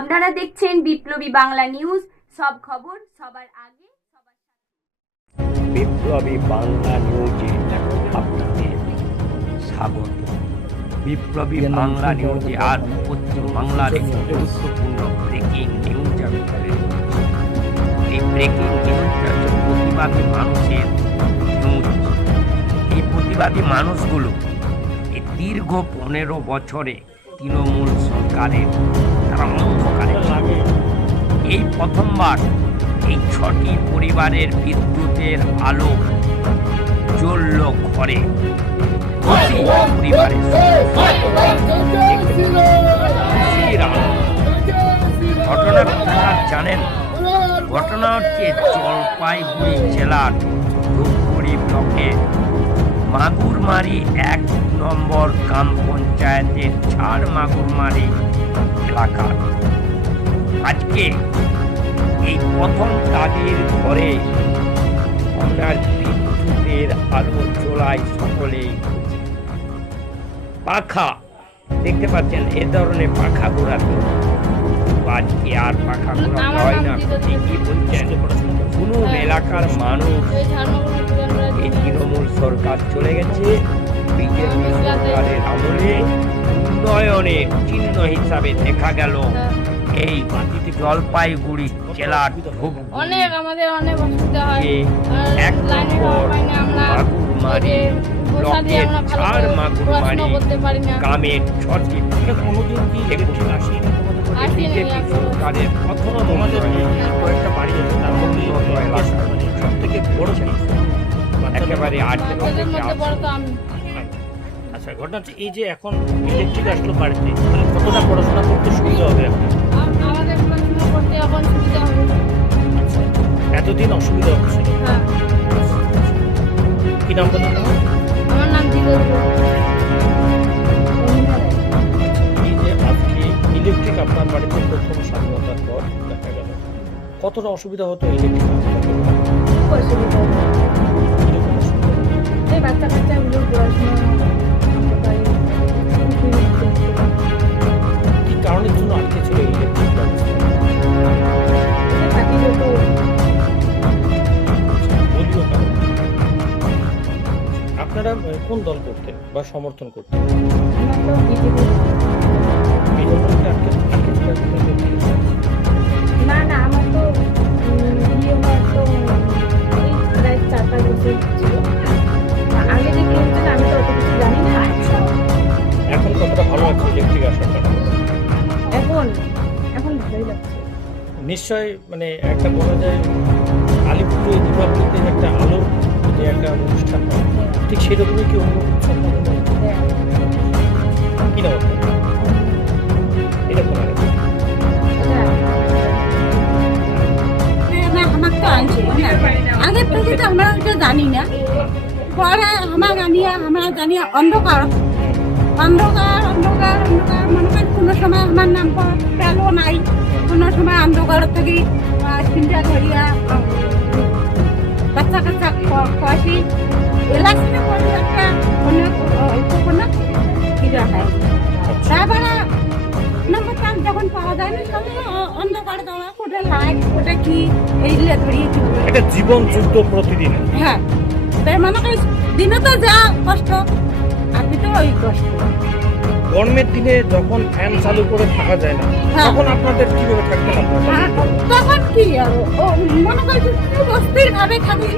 আপনারা দেখছেন বিপ্লবী বাংলা নিউজ, সব খবর সবার আগে সবার সাথে। বিপ্লবী বাংলা নিউজে আপনাদের স্বাগত। বিপ্লবী বাংলা নিউজে আজ পশ্চিম বাংলার একটি গুরুত্বপূর্ণ ব্রেকিং নিউজ আমি তুলে ধরছি। এই ব্রেকিং নিউজটা হচ্ছে প্রতিবাদী মানুষের নিউজ। এই প্রতিবাদী মানুষগুলো এই দীর্ঘ 15 বছরে তৃণমূল সরকারের তারা অন্ধকারে লাগে। এই প্রথমবার এই 6টি পরিবারের বিদ্যুতের আলো জ্বলল ঘরে। পরিবারের ঘটনার কথা জানেন? ঘটনা হচ্ছে জলপাইগুড়ি জেলার ধূপগুড়ি ব্লকের মাগুরমারি 1 নম্বর গ্রাম পঞ্চায়েতের ছাড় মাগুরমারি এলাকার। আজকে এই প্রথম তাদের ঘরে আপনার বিদ্যুতের আলো জ্বলায় সকলেই। পাখা দেখতে পাচ্ছেন, এ ধরনের পাখা ঘোরাতো আজকে আর পাখা ঘোরানো হয় না। কি বলছেন শুনুন। এলাকার মানুষ এই তৃণমূল সরকার চলে গেছে, বিজেপি সরকারের আমলে উন্নয়নের চিহ্ন হিসাবে দেখা গেল এই জলপাইগুড়ি জেলার অনেক আমাদের অনেক অসুবিধা হয়। 1 নম্বর মাগুরমারি ব্লকের ছাড় মাগুরমারি গ্রামের 6টি বিজেপি সরকারের প্রথম কয়েকটা বাড়ি আছে তার মধ্যে সব থেকে বড় একেবারে 8 আচ্ছা, ঘটনা হচ্ছে এই যে এখন ইলেকট্রিক আসলো বাড়িতে, মানে কতটা পড়াশোনা করতে সুবিধা হবে আমাদের পড়াশোনা করতে এখন সুবিধা হবে। আচ্ছা, এতদিন অসুবিধা হচ্ছিল। হ্যাঁ। কি নাম বললেন তোমার? আমার নাম দিগন্ত। এই যে আজকে ইলেকট্রিক আপনার বাড়িতে প্রথম স্বাধীনতার পর দেখা গেল, কতটা অসুবিধা হতো ইলেকট্রিক? অসুবিধা কিরকম অসুবিধা? এই বাচ্চাগুলো পড়াশোনা কি কারণের জন্য আটকে ছিল ইলেকট্রিক ব্যবস্থা? দলীয় কারণ। আপনারা কোন দল করতেন বা সমর্থন করতেন? এই জন্য কি আটকে ছিল? না না, আমার তো বিয়ে হওয়ার তো এই প্রায় 4-5 বছর ছিল। আগে যে কি হচ্ছে আমি তো অত কিছু জানি না। এখন কতটা ভালো লাগছে ইলেকট্রিক আসার কারণে? এখন ভালোই লাগছে। নিশ্চয় মানে একটা বলা যায় আলিপুরে দীপাবলিতে একটা আলোর যে একটা অনুষ্ঠান হয়, ঠিক সেরকমই কি অন্য উৎসব কি না এরকম আমার তো আনছে আগের থেকে তো আমরা এটা জানি না। পরে আমার জানিয়া অন্ধকার অন্ধকার অন্ধকার অন্ধকার মনে করেন কোনো সময় আমার নাম পেলো নাই, কোনো সময় অন্ধকার থেকে চিন্তা ধরিয়া বাচ্চা কাচ্চা খাওয়াছি এলাকাতে করে একটা অনেক অল্প কোনো কিরা হয়। তারপরে নম্বরটা যখন পাওয়া যায় না সবাই অন্ধকার দেওয়া কোটে লাইট কোটে কি এইগুলো ধরিয়ে একটা জীবন যুদ্ধ প্রতিদিন। হ্যাঁ, তাই মনে করি দিনে তো যা কষ্ট আপনি তো ওই কষ্ট। গরমের দিনে যখন ফ্যান চালু করে থাকা যায় না, তখন আপনাদের কিভাবে থাকতে হবে? তখন কি আর মনে করি অস্থির ভাবে থাকি,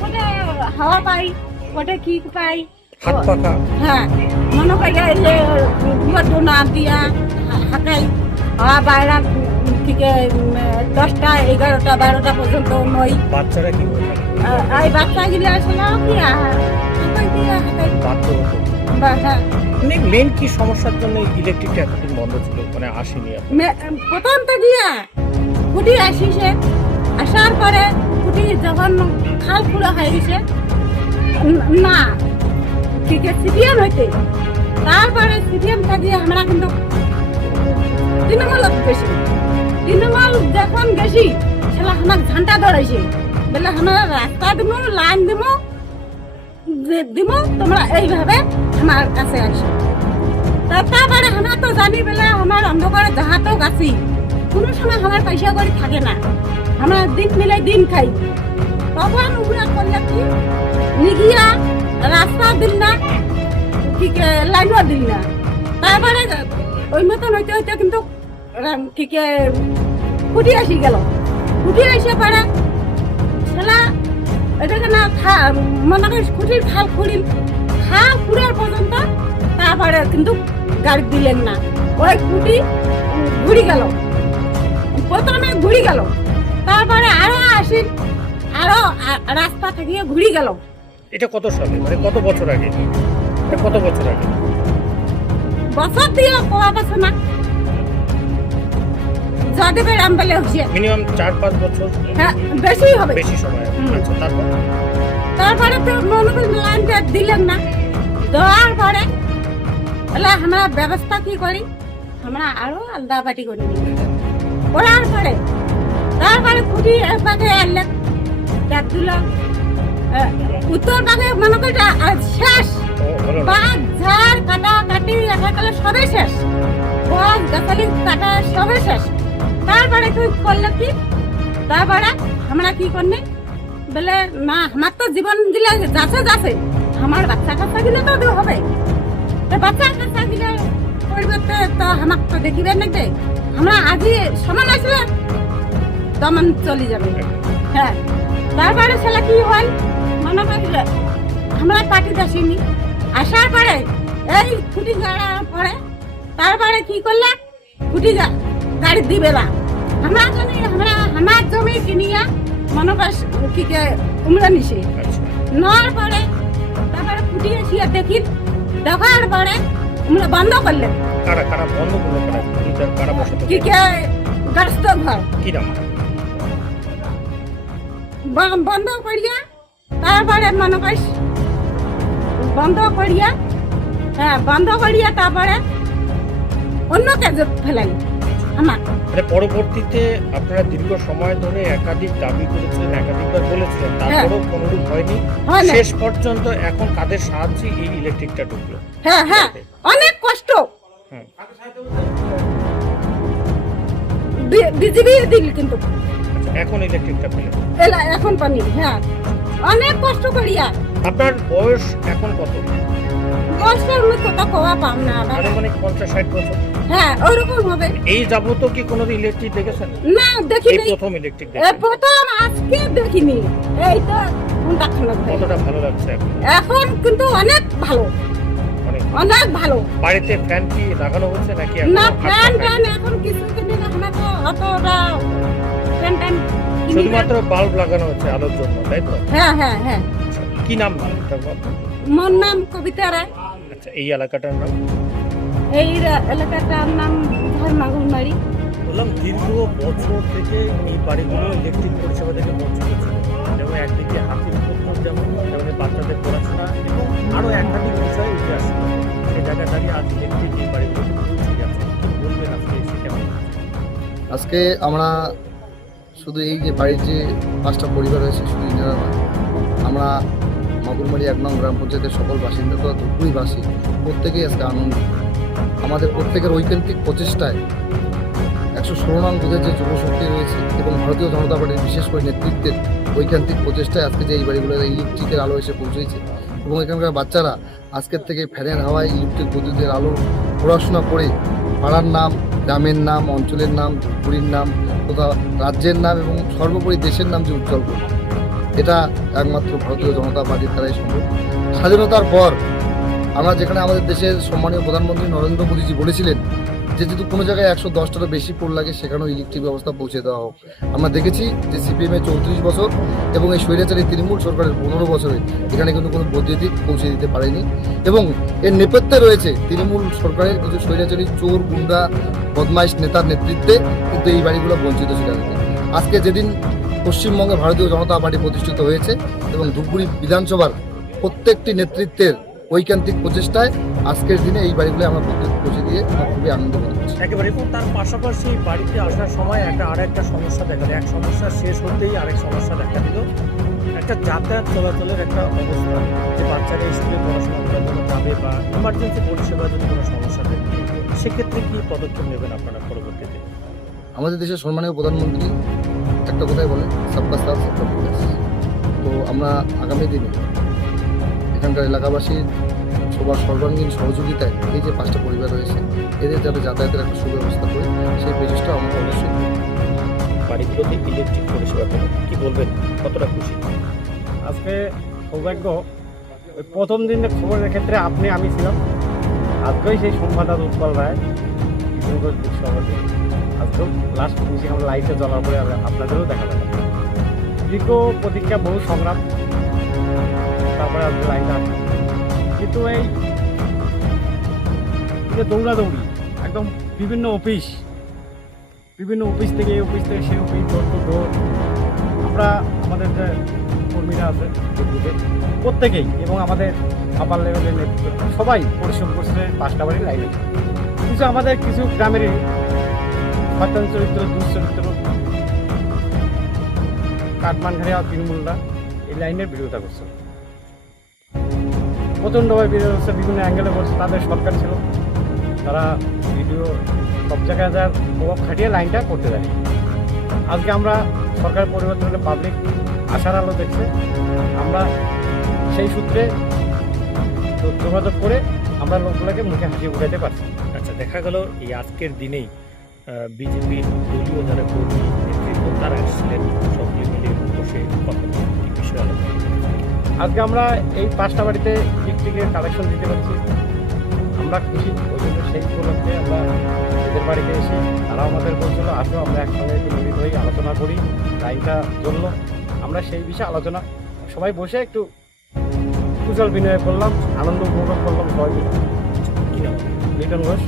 কোটে হাওয়া পাই কোটে কি পাই হাত পাখা। হ্যাঁ, মনে করি ডোনা দিয়া হাঁটাই হাওয়া বাইরা থেকে 10টা 11টা 12টা পর্যন্ত নই। বাচ্চারা কি করে এই বাচ্চাগুলো আসলে কি হাঁটাই দিয়া হাঁটাই হ্যাঁ। মেন কি সমস্যার জন্য ইলেকট্রিকটা এতদিন বন্ধ ছিল, মানে আসেনি? প্রথম তো দিয়া কুটি আসিছে, আসার পরে কুটি যখন খাল পুরো হয়ে গেছে না ঠিক আছে সিপিএম হইতে, তারপরে সিপিএম দিয়ে আমরা কিন্তু তৃণমূল গেছি। তৃণমূল যখন গেছি সেটা আমার ঝান্টা ধরাইছে, বলে আমরা রাস্তা দিব লাইন দিব তোমরা এইভাবে আমার কাছে আসো। তারপরে আমরা তো জানি বলে আমার অন্ধকারে যাহা তো গাছি কোনো সময় আমার পয়সা করে থাকে না, আমরা দিন মিলে দিন খাই। তখন ওরা করলে কি নিগিয়া রাস্তা দিল না, কি লাইনও দিল না। তারপরে ওই মতন হইতে হইতে কিন্তু কি খুঁটি আসি গেল। খুঁটি এসে পরে সেলা এটাকে না মনে করি খুঁটির খাল খুঁড়িল, খাল খুঁড়ার পর্যন্ত তারপরে কিন্তু গাড়ি দিলেন না। ওই খুঁটি ঘুরি গেল, প্রথমে ঘুরি গেল, তারপরে আরো আসিল, আরো রাস্তা থেকে ঘুরি গেল। এটা কত সালে, মানে কত বছর আগে? এটা কত বছর আগে? বছর দিয়ে কোয়া বছর না, যাদেবের আমবেলে হচ্ছে মিনিমাম 4-5 বছর। হ্যাঁ, বেশি হবে, বেশি সময়। হুম। আচ্ছা, তারপর তারপরে তো মনে করি লাইনটা দিলেন না। দেওয়ার পরে তাহলে আমরা ব্যবস্থা কি করি, আমরা আরো আলাদা পাটি করি করার পরে তারপরে খুঁটি একবারে আনলেন, ট্যাপ দিল উত্তর ভাগে মনে করি শেষ। বাঘ ঝাড় কাটা কাটি একাকালে সবে শেষ, গাছ গাছালি কাটা সবে শেষ। তারপরে তুই করলো কি, তারপরে আমরা কি করনি বলে না আমার তো জীবন দিলে যাচ্ছে যাচ্ছে, আমার বাচ্চা কাচ্চা গিলে তো হবে। বাচ্চা কাচ্চা গিলে পরিবর্তে তো আমাকে তো দেখিবেন নাকি, আমরা আজই সমান আসলে দমন চলে যাবে। হ্যাঁ, তারপরে সেটা কি হয় মনে করি আমরা পার্টি আসিনি, আসার পরে এই খুঁটি গাড়ার পরে তারপরে কি করলে খুঁটি গাড়ি দিবে না। আমার জমি কিনিয়া মনে কর কি উমরা নিছে, নেওয়ার পরে তারপরে খুঁটি এসিয়া দেখি, দেখার পরে উমরা বন্ধ করলেন। কারা কারা বন্ধ করলো? কারা বসাতে? কি গাছটা ঘর কি নাম? বন্ধ করিয়া তারপরে মনে করিস বন্ধ করিয়া, হ্যাঁ বন্ধ করিয়া তারপরে অন্য কাজে ফেলাই আমার। মানে পরবর্তীতে আপনারা দীর্ঘ সময় ধরে একাধিক দাবি করেছিলেন, একাধিকবার বলেছিলেন, তারপরেও কোনোরূপ হয়নি। শেষ পর্যন্ত এখন কাদের সাহায্যে এই ইলেকট্রিকটা ঢুকলো? হ্যাঁ হ্যাঁ, অনেক কষ্ট। বিজেপি দিল কিন্তু এখন ইলেকট্রিকটা পেলেন, এখন পানি। হ্যাঁ, অনেক কষ্ট করিয়া। আপনার বয়স এখন কত? বয়সের মধ্যে কত কোয়া পাম না, মানে 50-60 বছর। হ্যাঁ, ওরকম হবে। এই যাবত কি কোনো ইলেকট্রিক দেখেছেন? না, দেখিনি। এই প্রথম ইলেকট্রিক এই দেখেন? প্রথম আজকে দেখিনি। এই তো কতটা ভালো লাগছে এখন? এখন কিন্তু অনেক ভালো, অনেক ভালো। বাড়িতে ফ্যান কি লাগানো হচ্ছে নাকি? না, ফ্যান এখন কিছু কিনে না, তো অতটা ফ্যান শুধুমাত্র বাল্ব লাগানো হচ্ছে আলোর জন্য, তাই তো? হ্যাঁ হ্যাঁ হ্যাঁ। কি নাম? মোর নাম কবিতা রায়। আচ্ছা, এই এলাকাটার নাম? এই এলাকাটার নাম ধর্মাগুলমারি। বললাম দীর্ঘ বছর থেকে এই বাড়িগুলো ইলেকট্রিক পরিষেবা থেকে বঞ্চিত ছিল, যেমন একদিকে হাতির পুকুর, যেমন বাচ্চাদের পড়াশোনা এবং আরও একাধিক বিষয় উঠে আসছে। সেই জায়গায় দাঁড়িয়ে আজ ইলেকট্রিক এই বাড়িগুলোতে পৌঁছে যাচ্ছে। কি বলবেন আজকে এসে কেমন? আজকে আমরা শুধু এই যে বাড়ির যে 5টা পরিবার রয়েছে, শুধু ইন্দিরা নয়, আমরা মাগুরমারি 1 নং গ্রাম পঞ্চায়েতের সকল বাসিন্দা তো ধূপগুড়িবাসী প্রত্যেকেই আজকে আনন্দিত। আমাদের প্রত্যেকের ঐকান্তিক প্রচেষ্টায় 116 নং বুথের যে যুবশক্তি রয়েছে এবং ভারতীয় জনতা পার্টির বিশেষ করে নেতৃত্বের ঐকান্তিক প্রচেষ্টায় আজকে যে এই বাড়িগুলোতে ইলেকট্রিকের আলো এসে পৌঁছেছে এবং এখানকার বাচ্চারা আজকের থেকে ফ্যানের হাওয়ায় ইলেকট্রিক বৈদ্যুতিক আলো পড়াশোনা করে পাড়ার নাম, গ্রামের নাম, অঞ্চলের নাম, ধূপগুড়ির নাম তথা রাজ্যের নাম এবং সর্বোপরি দেশের নাম যে উজ্জ্বল করবে, এটা একমাত্র ভারতীয় জনতা পার্টির দ্বারাই সম্ভব। স্বাধীনতার পর আমরা যেখানে আমাদের দেশের সম্মানীয় প্রধানমন্ত্রী নরেন্দ্র মোদীজি বলেছিলেন যে যদি কোনো জায়গায় 110টারও বেশি পোল লাগে সেখানেও ইলেকট্রিক ব্যবস্থা পৌঁছে দেওয়া হোক, আমরা দেখেছি যে সিপিএমের 34 বছর এবং এই স্বৈরাচারী তৃণমূল সরকারের 15 বছরে এখানে কিন্তু কোনো বৈদ্যুতিক পৌঁছে দিতে পারেনি এবং এর নেপথ্যে রয়েছে তৃণমূল সরকারের কিছু স্বৈরাচারী চোর, গুন্ডা, বদমাইশ নেতার নেতৃত্বে কিন্তু এই বাড়িগুলো বঞ্চিত ছিল। আজকে যেদিন পশ্চিমবঙ্গে ভারতীয় জনতা পার্টি প্রতিষ্ঠিত হয়েছে এবং ধূপগুড়ি বিধানসভার প্রত্যেকটি নেতৃত্বের ঐকান্তিক প্রচেষ্টায় আজকের দিনে এই বাড়িগুলো আমরা প্রত্যেক পৌঁছে দিয়ে খুবই আনন্দ বোধ করছি। একেবারে। এবং তার পাশাপাশি বাড়িতে আসার সময় আরেকটা সমস্যা দেখা দেয়, এক সমস্যা শেষ হতেই আরেক সমস্যা দেখা দিল, একটা যাতায়াত চলাচলের একটা অবস্থা, যে বাচ্চারা স্কুলে পড়াশোনা করার জন্য যাবে বা ইমার্জেন্সি পরিষেবা যদি কোনো সমস্যা থাকে, সেক্ষেত্রে কি পদক্ষেপ নেবেন আপনারা পরবর্তীতে? আমাদের দেশের সম্মানীয় প্রধানমন্ত্রী একটা কথাই বলে সবকা সাথ সবকা বিকাশ। তো আমরা আগামী দিনে এখানকার এলাকাবাসীর সবার সর্বাঙ্গীন সহযোগিতায় এই যে 5টা পরিবার রয়েছে এদের যাতে যাতায়াতের একটা সুব্যবস্থা করে সেই প্রচেষ্টা আমরা অবশ্যই করব। বাড়িগুলোতে ইলেকট্রিক পরিষেবা পেল কি বলবেন, কতটা খুশি? আজকে সৌভাগ্য ওই প্রথম দিনের খবরের ক্ষেত্রে আমি ছিলাম। আজকেই সেই সম্পাদক উৎপল রায় কিশোরগঞ্জ বুথ সভাপতি, আজকেও লাস্ট ফিনিশিং আমরা লাইটে জ্বলার পরে আপনাদেরও দেখা পেলাম। দীর্ঘ প্রতীক্ষা, বহু সংগ্রাম, তারপরে আজকে লাইনটা আসে। কিন্তু এই যে দৌড়াদৌড়ি একদম বিভিন্ন অফিস থেকে এই অফিস থেকে সেই অফিস, ডোর টু ডোর, আমরা আমাদের যে কর্মীরা আছে প্রত্যেকেই এবং আমাদের আপার লেভেলের নেতৃত্ব সবাই পরিশ্রম করছে 5টা বাড়ির লাইনে। কিন্তু আমাদের কিছু গ্রামেরই সচেতন চরিত্র, দুশ্চরিত্র, কাঠমানঘাড়িয়া তৃণমূলরা এই লাইনের বিরোধিতা করছে, প্রচণ্ডভাবে বিরোধ হচ্ছে, বিভিন্ন অ্যাঙ্গেলে করছে। তাদের সরকার ছিল, তারা ভিডিও সব জায়গায় যার প্রভাব খাটিয়ে লাইনটা করতে দেয়। আজকে আমরা সরকার পরিবর্তন হলে পাবলিক আশার আলো দেখছে, আমরা সেই সূত্রে যোগাযোগ করে আমরা লোকগুলোকে মুখে হাসি উঠাইতে পারছি। আচ্ছা, দেখা গেল এই আজকের দিনেই বিজেপির দলীয় যারা কর্মী নেতৃত্ব তারা এসেছিলেন, সকলে মিলে বসে কথা বলে কি বিষয় আলোচনা করেছেন? আজকে আমরা এই 5টা বাড়িতে ইলেকট্রিকের কালেকশন দিতে পারছি, আমরা খুশি। ওই জন্য সেই উপলক্ষে আমরা এদের বাড়িতে এসে তারাও আমাদের বলছিল আসো আমরা একসঙ্গে একটু মিলিত হয়ে আলোচনা করি। লাইনটা জ্বললো, আমরা সেই বিষয়ে আলোচনা সবাই বসে একটু কুশল বিনিময় করলাম, আনন্দ উপভোগ করলাম সবাই মিলে। কি নাম? লিটন ঘোষ।